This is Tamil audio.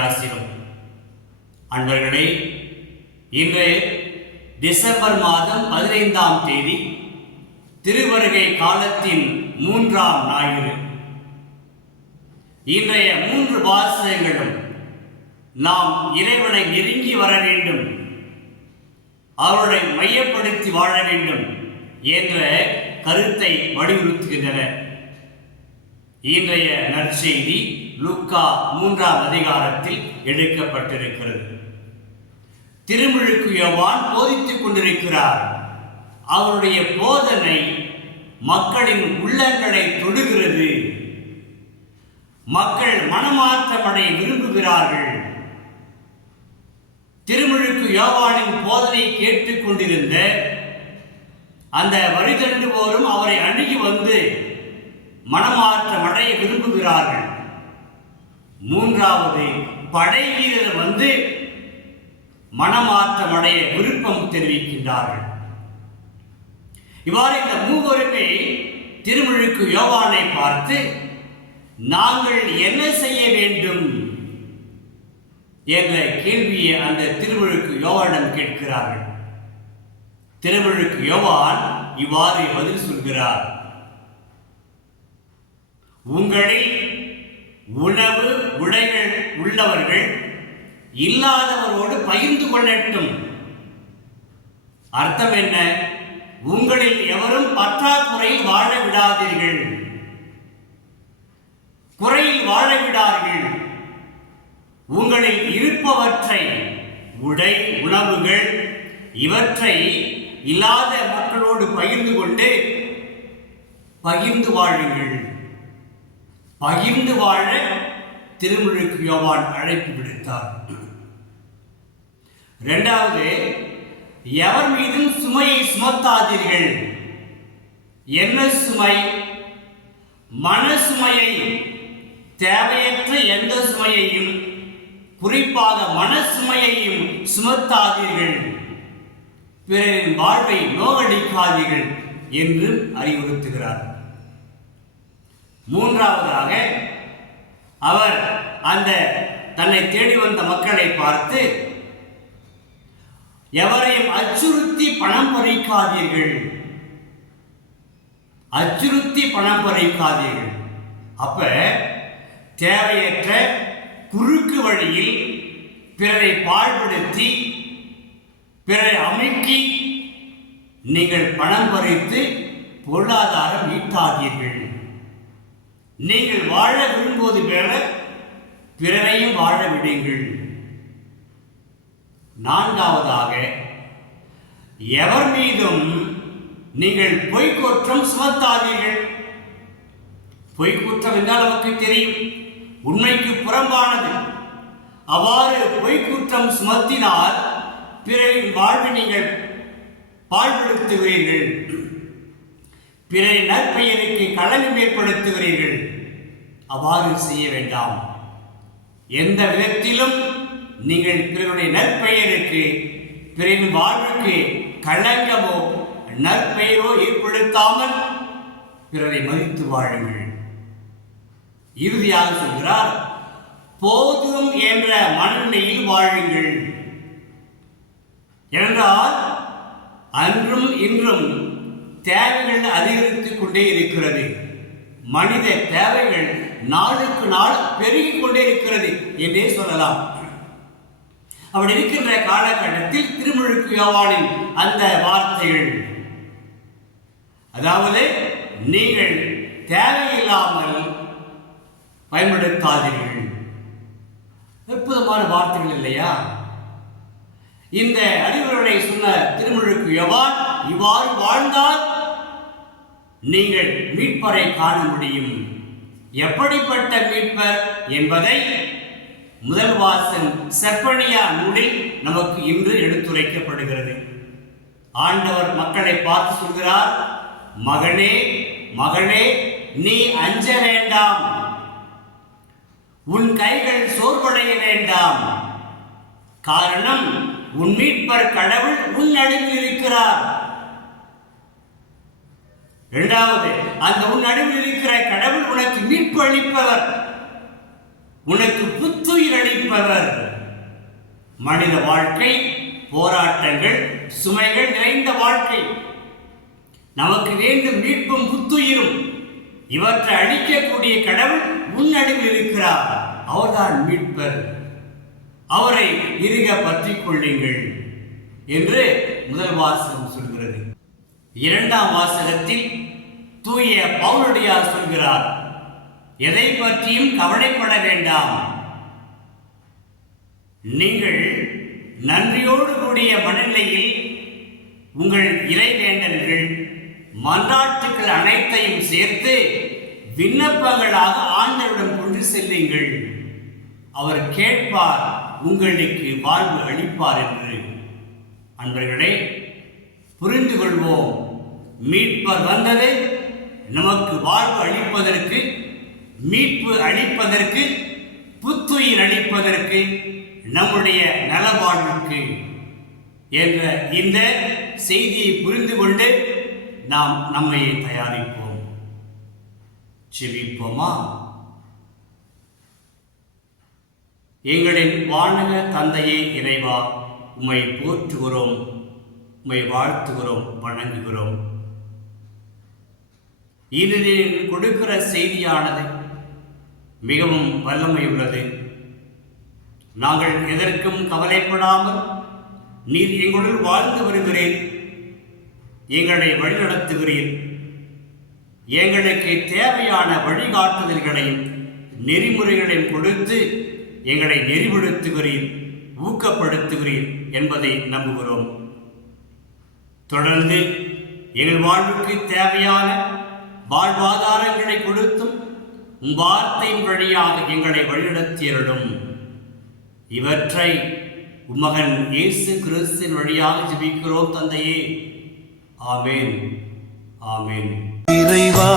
யாசிரும். அன்பர்களே, இன்று டிசம்பர் மாதம் 15ஆம் தேதி திருவருகை காலத்தின் 3ஆம் ஞாயிறு. இன்றைய 3 வாசகங்களும் நாம் இறைவனை நெருங்கி வர வேண்டும், அவருடைய மையப்படுத்தி வாழ வேண்டும் என்ற கருத்தை வலியுறுத்துகின்றன. இன்றைய நற்செய்தி லூக்கா 3ஆம் அதிகாரத்தில் எடுக்கப்பட்டிருக்கிறது. திருமுழுக்கு யோவான் போதித்துக் கொண்டிருக்கிறார். அவருடைய போதனை மக்களின் உள்ளங்களை தொடுகிறது. மக்கள் மனமாற்றமடைய விரும்புகிறார்கள். திருமுழுக்கு யோவானின் போதனை கேட்டுக் கொண்டிருந்த அந்த வழிதண்டுவோரும் அவரை அணுகி வந்து மனமாற்றமடைய விரும்புகிறார்கள். 3வது படை வீரர் வந்து மனமாற்றமடைய விருப்பம் தெரிவிக்கின்றார்கள். இவ்வாறு இந்த மூவருமே திருமுழுக்கு யோவானை பார்த்து, நாங்கள் என்ன செய்ய வேண்டும் என்ற கேள்வியை அந்த திருமுழுக்கு யோவானிடம் கேட்கிறார்கள். திருமுழுக்கு யோவான் இவ்வாறு பதில் சொல்கிறார்: உங்களில் உணவு உடைகள் உள்ளவர்கள் இல்லாதவரோடு பகிர்ந்து கொள்ளட்டும். அர்த்தம் என்ன? உங்களில் எவரும் பற்றாக்குறையில் வாழ விடாதீர்கள், குறையில் வாழ விடார்கள். உங்களில் இருப்பவற்றை, உடை உணவுகள் இவற்றை இல்லாத மக்களோடு பகிர்ந்து கொண்டு பகிர்ந்து வாழுங்கள். பகிர்ந்து வாழ திருமுழுக்கு யோவான் அழைப்பு விடுத்தார். 2வது, எவர் மீதும் சுமையை சுமத்தாதீர்கள். என்ன சுமை? மன சுமையை, தேவையற்ற எந்த சுமையையும், குறிப்பாக மன சுமையையும் சுமத்தாதீர்கள். பிறரின் வாழ்வை நோகடிக்காதீர்கள் என்று அறிவுறுத்துகிறார். 3வதாக அவர் அந்த தன்னை தேடி வந்த மக்களை பார்த்து, எவரையும் அச்சுறுத்தி பணம் பறிக்காதீர்கள். அச்சுறுத்தி பணம் பறிக்காதீர்கள். அப்ப தேவையற்ற குறுக்கு வழியில் பிறரை பாழ்படுத்தி பிறரை அமுக்கி நீங்கள் பணம் பறித்து பொருளாதாரம் ஈட்டாதீர்கள். நீங்கள் வாழ விரும்புவது போல பிறரையும் வாழ விடுங்கள். 4வதாக, எவர் மீதும் நீங்கள் பொய்க்குற்றம் சுமத்தாதீர்கள். பொய்க்குற்றம் என்றால் நமக்கு தெரியும், உண்மைக்கு புறம்பானது. அவ்வாறு பொய்க்குற்றம் சுமத்தினால் பிறரின் வாழ்வை நீங்கள் பாழ்படுத்துகிறீர்கள், பிறரின் நற்பெயருக்கு களங்கம் ஏற்படுத்துகிறீர்கள். அவ்வாறு செய்ய வேண்டாம். எந்த விதத்திலும் நீங்கள் பிறருடைய நற்பெயருக்கு, பிறரின் வாழ்வுக்கு களங்கமோ நற்பெயரோ ஏற்படுத்தாமல் பிறரை மதித்து வாழுங்கள். இறுதியாக சொல்கிறார், போதும் என்ற மனநிலையில் வாழுங்கள். என்றால் அன்றும் இன்றும் தேவைகள் அதிகரித்துக் கொண்டே இருக்கிறது. மனித தேவைகள் நாளுக்கு நாள் பெருகிக் கொண்டே இருக்கிறது என்றே சொல்லலாம். அப்படி இருக்கின்ற காலகட்டத்தில் திருமுழுக்கு யோவானின் அந்த வார்த்தைகள், அதாவது நீங்கள் தேவையில்லாமல் பயன்படுத்தாதீர்கள், அற்புதமான வார்த்தைகள் இல்லையா? இந்த அறிவுரை சொன்ன திருமுழுக்கு யோவான் இவ்வாறு வாழ்ந்தால் நீங்கள் மீட்பரை காண முடியும். எப்படிப்பட்ட மீட்பர் என்பதை முதல் வாசகம் செப்பனியா நூலில் நமக்கு இன்று எடுத்துரைக்கப்படுகிறது. ஆண்டவர் மக்களை பார்த்து சொல்கிறார், மகனே மகளே, நீ அஞ்ச வேண்டாம், உன் கைகள் சோர்வடைய வேண்டாம். காரணம், உன் மீட்பர் கடவுள் உன் நடுவில் இருக்கிறார். இரண்டாவது, அந்த உன் நடுவில் இருக்கிற கடவுள் உனக்கு மீட்பு அளிப்பவர், உனக்கு புத்துயிர் அளிப்பவர். மனித வாழ்க்கை போராட்டங்கள், சுமைகள் நிறைந்த வாழ்க்கை. நமக்கு வேண்டும் மீட்பும் புத்துயிரும். இவற்றை அழிக்கக்கூடிய கடவுள் உன்னடுவில் இருக்கிறார். அவர்தான் மீட்பர். அவரை இறுக பற்றிக் கொள்ளுங்கள் என்று முதல் வாசகம் சொல்கிறது. இரண்டாம் வாசகத்தில் தூய பவுலடியார் சொல்கிறார், எதை பற்றியும் கவலைப்பட வேண்டாம். நீங்கள் நன்றியோடு கூடிய மனநிலையில் உங்கள் இறைவேண்டல்கள், மன்றாட்டுக்கள் அனைத்தையும் சேர்த்து விண்ணப்பங்களாக ஆண்டவரிடம் கொண்டு செல்லுங்கள். அவர் கேட்பார், உங்களுக்கு வாழ்வு அளிப்பார் என்று. அன்பர்களே, புரிந்து கொள்வோம். மீட்பர் வந்தது நமக்கு வாழ்வு அளிப்பதற்கு, மீட்பு அளிப்பதற்கு, புத்துயிர் அளிப்பதற்கு, நம்முடைய நலவாழ்வுக்கு என்ற இந்த செய்தியை புரிந்து கொண்டு நாம் நம்மை தயாரிப்போம். செபிப்போமா? எங்களின் வானக தந்தையே இறைவா, உம்மை போற்றுகிறோம், உம்மை வாழ்த்துகிறோம், வணங்குகிறோம். இது கொடுக்கிற செய்தியானது மிகவும் வல்லமை உள்ளது. நாங்கள் எதற்கும் கவலைப்படாமல் நீர் எங்களுடன் வாழ்ந்து வருகிறீர், எங்களை வழிநடத்துகிறீர். எங்களுக்கு தேவையான வழிகாட்டுதல்களையும் நெறிமுறைகளையும் கொடுத்து எங்களை நெறிப்படுத்துகிறீர், ஊக்கப்படுத்துகிறீர் என்பதை நம்புகிறோம். தொடர்ந்து எங்கள் வாழ்வுக்கு தேவையான வாழ்வாதாரங்களை கொடுத்தும் வார்த்தையின் வழியாக எங்களை வழிநடத்தியருடும். இவற்றை உம்மகன் இயேசு கிறிஸ்துவின் வழியாக ஜெபிக்கிறோம் தந்தையே. ஆமென், ஆமென். இறைவா